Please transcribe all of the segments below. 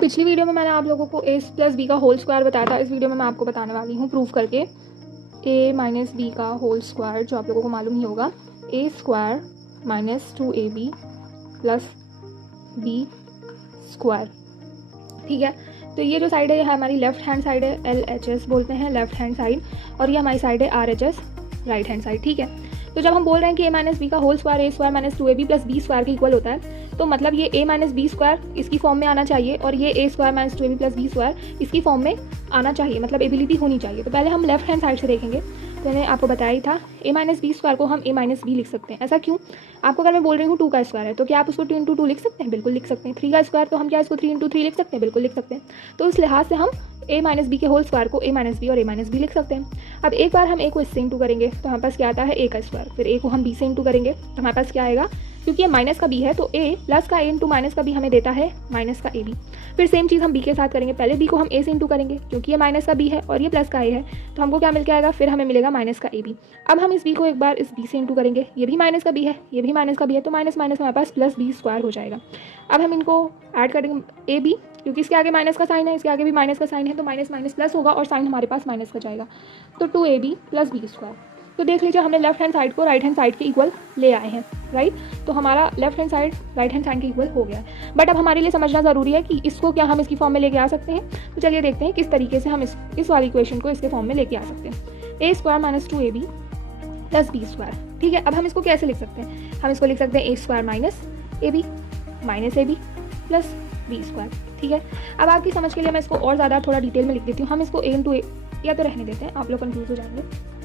पिछली वीडियो में मैंने आप लोगों को a प्लस बी का होल स्क्वायर बताया था। इस वीडियो में मैं आपको बताने वाली हूँ प्रूफ करके a माइनस बी का होल स्क्वायर, जो आप लोगों को मालूम ही होगा, a square minus 2ab plus b square. ठीक है, तो ये जो साइड है यह हमारी लेफ्ट हैंड साइड है, LHS बोलते हैं लेफ्ट हैंड साइड, और ये हमारी साइड है RHS राइट हैंड साइड। ठीक है, तो जब हम बोल रहे हैं कि a माइनस बी का whole square a square minus 2ab plus b square के इक्वल होता है, तो मतलब ये a माइनस बी स्क्वायर इसकी फॉर्म में आना चाहिए और ये a square minus 2ab plus b square इसकी फॉर्म में आना चाहिए, मतलब एबिलिटी होनी चाहिए। तो पहले हम लेफ्ट हैंड साइड से देखेंगे। तो मैंने आपको बताया ही था a माइनस बी स्क्वायर को हम a माइनस बी लिख सकते हैं। ऐसा क्यों? आपको अगर मैं बोल रही हूँ 2 का स्क्वायर है तो क्या आप उसको 2 इंटू 2 लिख सकते हैं? बिल्कुल लिख सकते हैं। 3 का स्क्वायर तो हम क्या इसको 3 इंटू 3 लिख सकते हैं? बिल्कुल लिख सकते हैं। तो इस लिहाज से हम a माइनस बी के होल स्क्वायर को a माइनस बी और a माइनस बी लिख सकते हैं। अब एक बार हम a को इससे इंटू करेंगे तो हमारे पास क्या आता है a का स्क्वायर, फिर a को हम b से इंटू करेंगे तो हमारे पास क्या आएगा, क्योंकि ये माइनस का b है तो a प्लस का a इंटू माइनस का b हमें देता है माइनस का ab। फिर सेम चीज़ हम b के साथ करेंगे, पहले b को हम a से इंटू करेंगे क्योंकि ये माइनस का b है और ये प्लस का a है, तो हमको क्या मिल के आएगा, फिर हमें मिलेगा माइनस का ab। अब हम इस b को एक बार इस b से इंटू करेंगे, ये भी माइनस का b है, ये भी माइनस का b है, तो माइनस माइनस हमारे पास प्लस b स्क्वायर हो जाएगा। अब हम इनको ऐड करेंगे ab, क्योंकि इसके आगे माइनस का साइन है, इसके आगे भी माइनस का साइन है, तो माइनस माइनस प्लस होगा और साइन हमारे पास माइनस का जाएगा, तो 2ab प्लस बी स्क्वायर। तो देख लीजिए हमने लेफ्ट हैंड साइड को राइट हैंड साइड के इक्वल ले आए हैं, राइट। तो हमारा left hand side right hand side के इक्वल हो गया है। बट अब हमारे लिए समझना ज़रूरी है कि इसको क्या हम इसकी फॉर्म में लेके आ सकते हैं। तो चलिए देखते हैं किस तरीके से हम इस वाली इक्वेशन को इसके फॉर्म में लेके आ सकते हैं। a square minus 2ab plus b square. ठीक है, अब हम इसको कैसे लिख सकते हैं? हम इसको लिख सकते हैं a square minus ab plus b square. ठीक है, अब आपकी समझ के लिए मैं इसको और ज़्यादा थोड़ा डिटेल में लिख देती हूँ। हम इसको a इंटू ए, या तो रहने देते हैं, आप लोग कंफ्यूज हो जाएंगे।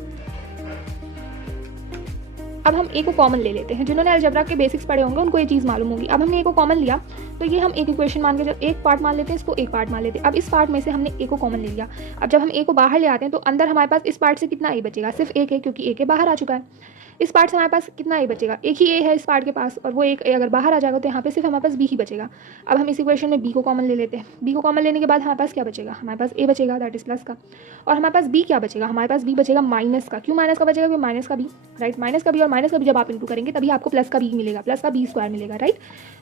अब हम a को कॉमन ले लेते हैं। जिन्होंने अलजेब्रा के बेसिक्स पढ़े होंगे उनको ये चीज़ मालूम होगी। अब हमने a को कॉमन लिया तो ये हम एक इक्वेशन मान के, जब एक पार्ट मान लेते हैं इसको एक पार्ट मान लेते हैं। अब इस पार्ट में से हमने a को कॉमन ले लिया। अब जब हम a को बाहर ले आते हैं तो अंदर हमारे पास इस पार्ट से कितना a बचेगा? सिर्फ एक है, क्योंकि a के बाहर आ चुका है। इस पार्ट से हमारे पास कितना a बचेगा? एक ही a है इस पार्ट के पास, और वो एक a अगर बाहर आ जाएगा तो यहाँ पे सिर्फ हमारे पास b ही बचेगा। अब हम इस इक्वेशन में b को कॉमन ले लेते हैं। b को कॉमन लेने के बाद हमारे पास क्या बचेगा? हमारे पास a बचेगा, दैट इज प्लस का, और हमारे पास b क्या बचेगा? हमारे पास b बचेगा माइनस का। क्यों माइनस का बचेगा? क्योंकि माइनस का b, राइट, माइनस का b और माइनस का b जब आप इंटू करेंगे तभी आपको प्लस का b मिलेगा, प्लस का b स्क्वायर मिलेगा, राइट।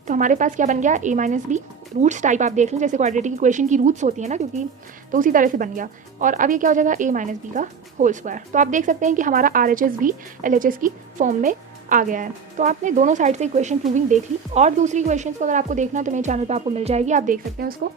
तो हमारे पास क्या बन गया? a minus b, roots type आप देख लें, जैसे क्वाड्रेटिक इक्वेशन की रूट्स होती है ना, क्योंकि तो उसी तरह से बन गया। और अब ये क्या हो जाएगा? a माइनस बी का होल स्क्वायर। तो आप देख सकते हैं कि हमारा RHS भी LHS की फॉर्म में आ गया है। तो आपने दोनों साइड से इक्वेशन प्रूविंग देख ली, और दूसरी इक्वेशंस को अगर आपको देखना है तो मेरे चैनल पर आपको मिल जाएगी, आप देख सकते हैं उसको।